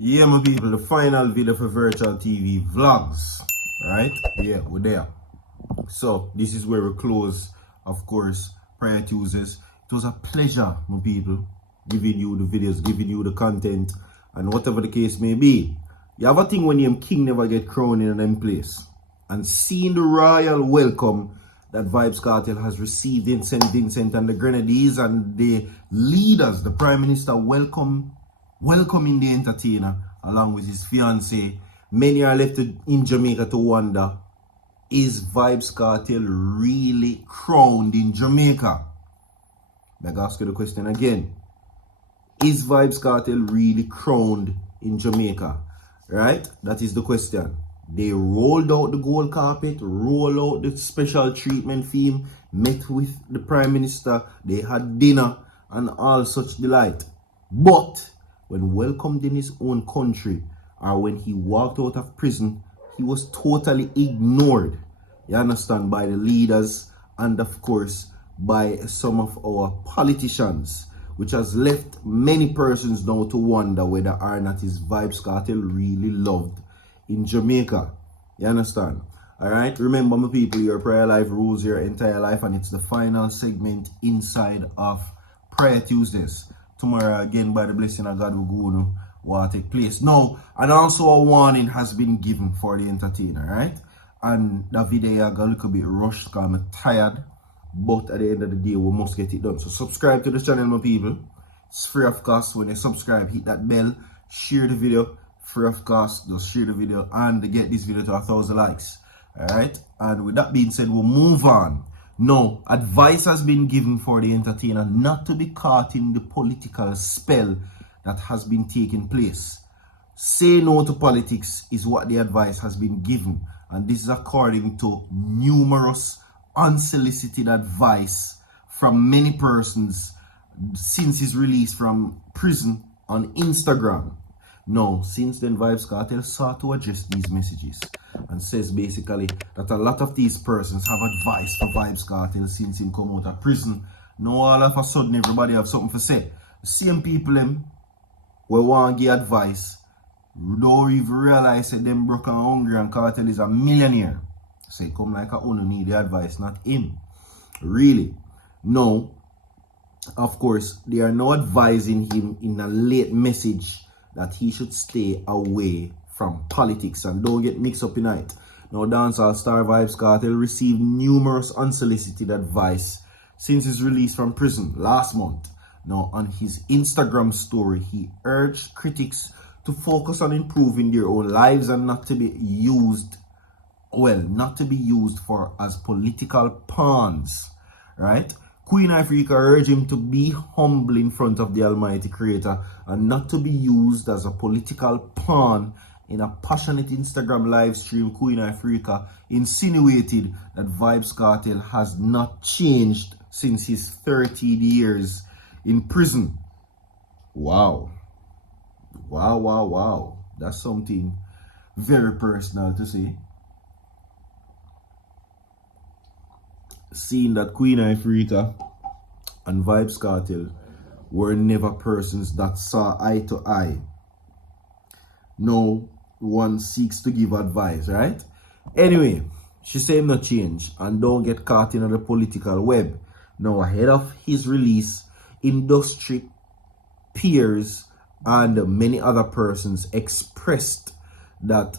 Yeah, my people, the final video for virtual TV vlogs, right? Yeah, we're there. So this is where we close, of course, prior Tuesdays. It was a pleasure, my people, giving you the videos, giving you the content, and whatever the case may be. You have a thing when your king never get crowned in them place, and seeing the royal welcome that VYBZ Kartel has received in St. Vincent and the Grenadines, and the leaders, the Prime Minister welcoming the entertainer along with his fiancée. Many are left in Jamaica to wonder, is VYBZ Kartel really crowned in Jamaica? I'll ask you the question again. Is VYBZ Kartel really crowned in Jamaica? Right? That is the question. They rolled out the gold carpet, rolled out the special treatment theme, met with the Prime Minister, they had dinner and all such delight. But when welcomed in his own country, or when he walked out of prison, he was totally ignored, you understand, by the leaders and of course by some of our politicians, which has left many persons now to wonder whether or not his VYBZ Kartel really loved in Jamaica. You understand? Alright, remember, my people, your prayer life rules your entire life, and it's the final segment inside of Prayer Tuesdays. Tomorrow again, by the blessing of God, will take place. Now, and also a warning has been given for the entertainer, right? And the video I got a little bit rushed because I'm tired, but at the end of the day, we must get it done. So subscribe to the channel, my people. It's free of cost. When you subscribe, hit that bell, share the video. Free of cost, just share the video and get this video to 1,000 likes. Alright, and with that being said, we'll move on. Now, advice has been given for the entertainer not to be caught in the political spell that has been taking place. Say no to politics is what the advice has been given, and this is according to numerous unsolicited advice from many persons since his release from prison on Instagram. Now, since then, VYBZ Kartel sought to address these messages and says basically that a lot of these persons have advice for VYBZ Kartel since he come out of prison. Now, all of a sudden, everybody have something to say. The same people we want to give advice don't even realize that them broke and hungry and Kartel is a millionaire. So he come like a owner need the advice, not him. Really. No. Of course, they are now advising him in a late message that he should stay away from politics and don't get mixed up in it. Now, dancehall star VYBZ Kartel received numerous unsolicited advice since his release from prison last month. Now, on his Instagram story, he urged critics to focus on improving their own lives and not to be used for as political pawns, right? Queen Africa urged him to be humble in front of the Almighty Creator and not to be used as a political pawn. In a passionate Instagram live stream, Queen Africa insinuated that VYBZ Kartel has not changed since his 13 years in prison. Wow. Wow. That's something very personal to say. Seeing that Queen Africa and VYBZ Kartel were never persons that saw eye to eye. No one seeks to give advice, right? Anyway, she said not change and don't get caught in the political web. Now, ahead of his release, industry peers and many other persons expressed that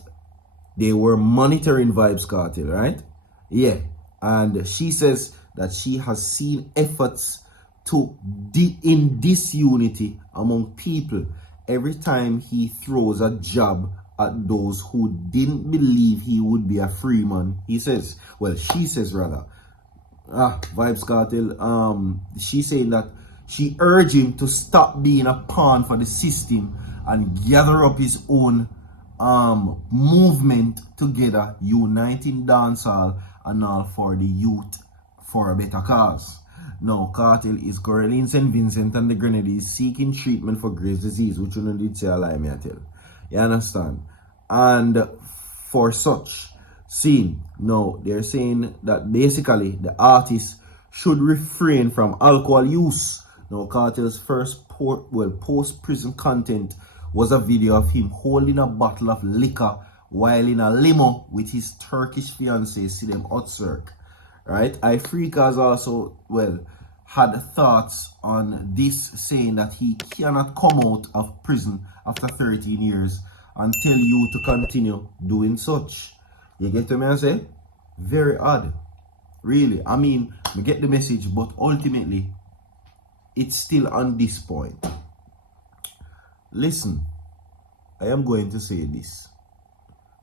they were monitoring VYBZ Kartel, right? Yeah. And she says that she has seen efforts in disunity among people every time he throws a jab at those who didn't believe he would be a free man. He says, well, she says rather, VYBZ Kartel, she saying that she urged him to stop being a pawn for the system and gather up his own movement together, uniting dancehall and all for the youth for a better cause. Now, Kartel is currently in St. Vincent and the Grenadines seeking treatment for Graves' disease, which you did say a lie, me I tell. You understand? And for such scene, now they're saying that basically the artist should refrain from alcohol use. Now, Kartel's first post-prison content was a video of him holding a bottle of liquor while in a limo with his Turkish fiancée, see them hot circ. Right? Afrika has also, well, had thoughts on this, saying that he cannot come out of prison after 13 years and tell you to continue doing such. You get what I say? Very odd. Really. I mean, we get the message, but ultimately, it's still on this point. Listen, I am going to say this,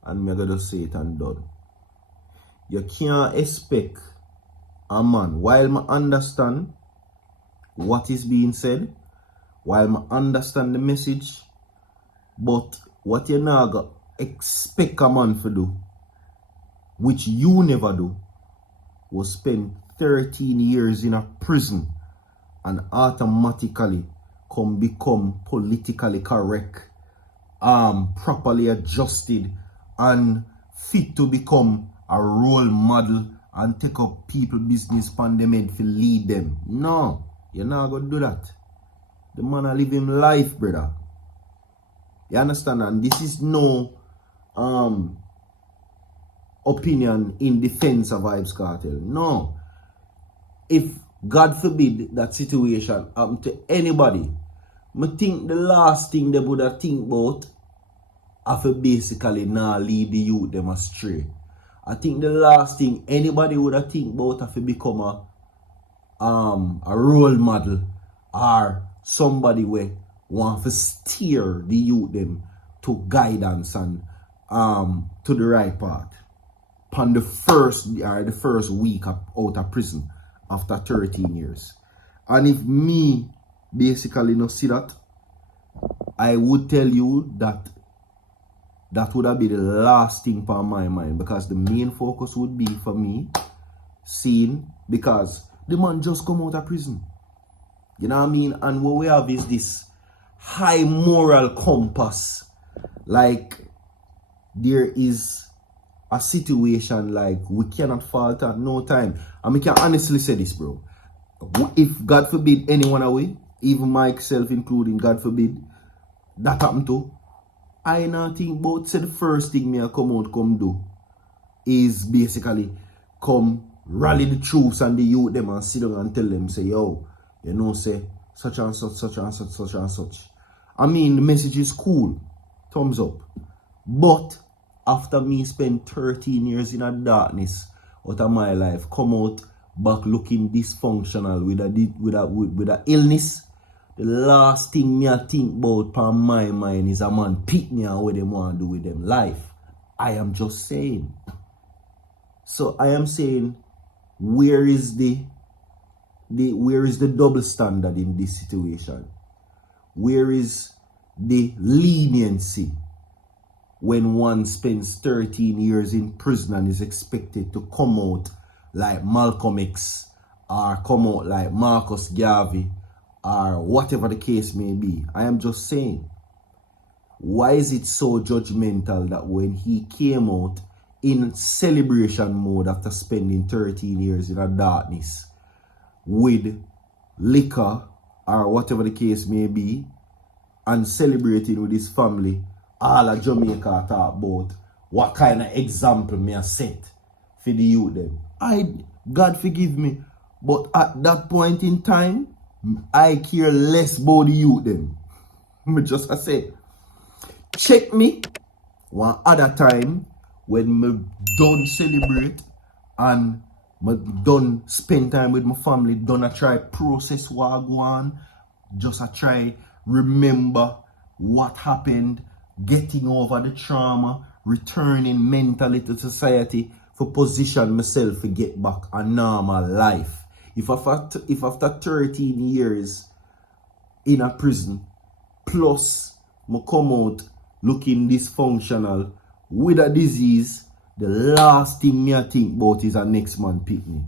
and I'm going to say it and done. You can't expect a man, while I understand what is being said, while I understand the message, but what you now got expect a man to do, which you never do, was spend 13 years in a prison and automatically become politically correct, properly adjusted and fit to become a role model and take up people business pandemic to lead them. No, you're not gonna do that. The man a live him life, brother. You understand? And this is no opinion in defense of VYBZ Kartel. No. If God forbid that situation happen to anybody, I think the last thing they would have think about after basically now lead the youth them astray. I think the last thing anybody would have think about after become a role model or somebody where want to steer the youth them to guidance and to the right path. Upon the first week out of prison after 13 years. And if me basically not see that, I would tell you that that would have been the last thing on my mind, because the main focus would be for me seeing, because the man just come out of prison. You know what I mean? And what we have is this high moral compass. Like there is a situation like we cannot fault at no time. And we can honestly say this, bro. If God forbid anyone away, even myself including, God forbid, that happen to, I not think about say the first thing me come do is basically come rally the troops and the youth them and sit down and tell them, say, yo, you know, say such and such, such and such, such and such. I mean, the message is cool. Thumbs up. But after me spend 13 years in a darkness out of my life, come out back looking dysfunctional with a illness, the last thing me I think about on my mind is a man pick me and what they want to do with them life. I am just saying. So I am saying, where is the double standard in this situation? Where is the leniency when one spends 13 years in prison and is expected to come out like Malcolm X or come out like Marcus Garvey or whatever the case may be? I am just saying, why is it so judgmental that when he came out in celebration mode after spending 13 years in a darkness with liquor or whatever the case may be and celebrating with his family, all of Jamaica talk about what kind of example me I set for the youth them? God forgive me, but at that point in time, I care less about the youth them. Me just I say, check me one other time when me done celebrate and me done spend time with my family, done I try process what I go on, just I try remember what happened, getting over the trauma, returning mentally to society for position myself to get back a normal life. If after 13 years in a prison, plus I come out looking dysfunctional with a disease, the last thing me I think about is a next man pick me.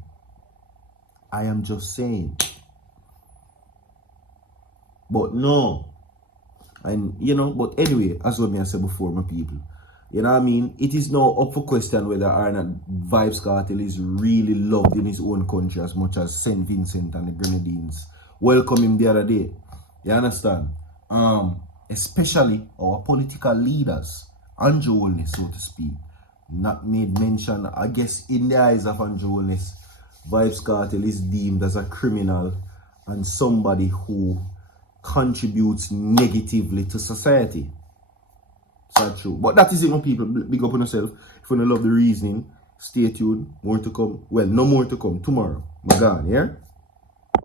I am just saying. But no. And you know, but anyway, as what I said before, my people, you know what I mean? It is now up for question whether or not VYBZ Kartel is really loved in his own country as much as St. Vincent and the Grenadines welcome him the other day. You understand? especially our political leaders, Andrew Holness, so to speak, not made mention. I guess in the eyes of Andrew Holness, VYBZ Kartel is deemed as a criminal and somebody who contributes negatively to society. It's not true. But that is it, no people. Big up on yourself. If you don't love the reasoning, stay tuned. More to come. Well, no more to come. Tomorrow. My God, yeah?